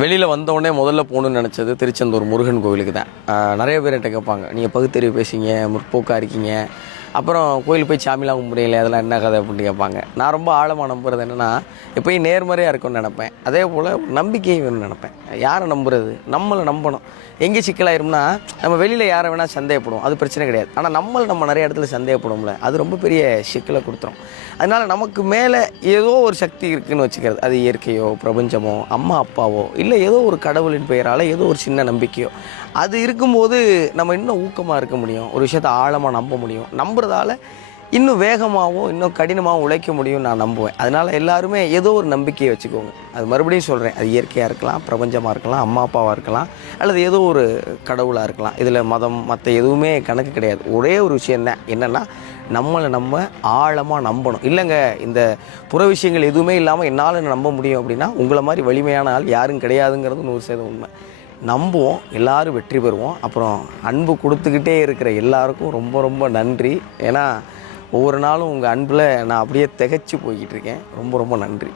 வெளியில் வந்தோடனே முதல்ல போகணுன்னு நினச்சது திருச்செந்தூர் முருகன் கோவிலுக்கு தான். நிறைய பேர் என்கிட்ட கேட்பாங்க, நீங்கள் பகுத்தறிவு பேசிங்க, முற்போக்காக இருக்கீங்க, அப்புறம் கோயில் போய் சாமிலாம் கும்பிடுறீங்களே, அதெல்லாம் என்ன கதை அப்படின்னு கேட்பாங்க. நான் ரொம்ப ஆழமாக நம்புறது என்னென்னா, எப்போயும் நேர்மறையாக இருக்கும்னு நினப்பேன். அதே போல் நம்பிக்கையை வேணும்னு நினப்பேன். யாரை நம்புறது? நம்மளை நம்பணும். எங்கே சிக்கலாயிரும்னா, நம்ம வெளியில் யாரை வேணால் சந்தேகப்படுவோம், அது பிரச்சனை கிடையாது. ஆனால் நம்ம நிறைய இடத்துல சந்தேகப்படுவோம்ல, அது ரொம்ப பெரிய சிக்கலை கொடுத்துரும். அதனால் நமக்கு மேலே ஏதோ ஒரு சக்தி இருக்குதுன்னு வச்சுக்கிறது. அது இயற்கையோ, பிரபஞ்சமோ, அம்மா அப்பாவோ, இல்லை ஏதோ ஒரு கடவுளின் பெயரால் ஏதோ ஒரு சின்ன நம்பிக்கையோ, அது இருக்கும்போது நம்ம இன்னும் ஊக்கமாக இருக்க முடியும், ஒரு விஷயத்தை ஆழமாக நம்ப முடியும். நம்புறதால இன்னும் வேகமாகவும் இன்னும் கடினமாகவும் உழைக்க முடியும் நான் நம்புவேன். அதனால் எல்லாருமே ஏதோ ஒரு நம்பிக்கையை வச்சுக்கோங்க. அது மறுபடியும் சொல்கிறேன், அது இயற்கையாக இருக்கலாம், பிரபஞ்சமாக இருக்கலாம், அம்மா அப்பாவாக இருக்கலாம், அல்லது ஏதோ ஒரு கடவுளாக இருக்கலாம். இதில் மதம் மற்ற எதுவுமே கணக்கு கிடையாது. ஒரே ஒரு விஷயம் தான், என்னென்னா நம்மளை நம்ம ஆழமாக நம்பணும். இல்லைங்க, இந்த புற விஷயங்கள் எதுவுமே இல்லாமல் என்னால் நம்ப முடியும் அப்படின்னா, உங்களை மாதிரி வலிமையான ஆள் யாரும் கிடையாதுங்கிறது 100% உண்மை. நம்புவோம், எல்லோரும் வெற்றி பெறுவோம். அப்புறம் அன்பு கொடுத்துக்கிட்டே இருக்கிற எல்லாருக்கும் ரொம்ப ரொம்ப நன்றி. ஏன்னா ஒவ்வொரு நாளும் உங்கள் அன்பில் நான் அப்படியே திகைச்சு போய்கிட்டு இருக்கேன். ரொம்ப ரொம்ப நன்றி.